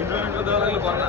ఇంట్లో ఇంట్లో దూరంలో కొన్నా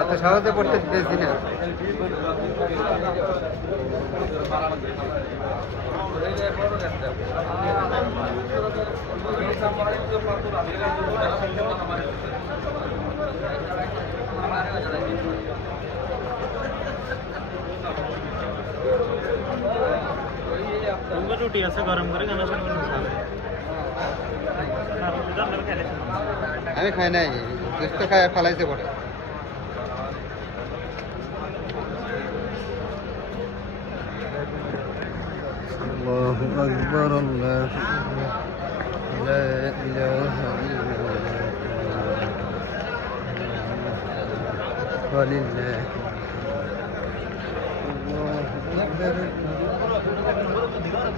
এত সহজে পড়তে দিতেছি না। রুটি আছে গরম করে গানা আমি খাই নাই দুষ্ট খাই ফালাইতে পড়ে الله أكبر الله لا إله إلا الله ولله আর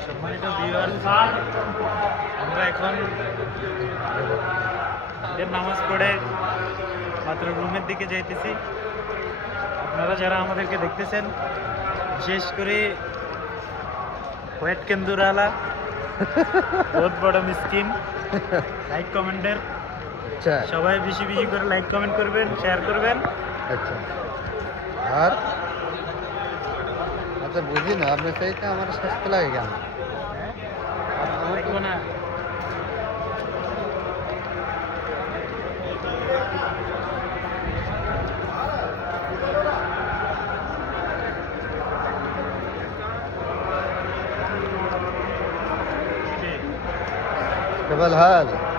সম্মানিত ভিউয়ার্স আমরা এখন নামাজ পড়ে মাত্র রুমের দিকে যাইতেছি। আপনারা যারা আমাদেরকে দেখতেছেন বিশেষ করে হোয়াইট কেন্দুরালা বহুত বড় মিসকিন লাইক কমেন্টের আচ্ছা। সবাই বেশি বেশি করে লাইক কমেন্ট করবেন শেয়ার করবেন। আচ্ছা। আর? আচ্ছা বুঝি না আপনার সেইটা আমার স্বাস্থ্য লাগে কেন? দেখব না। كيف الحال؟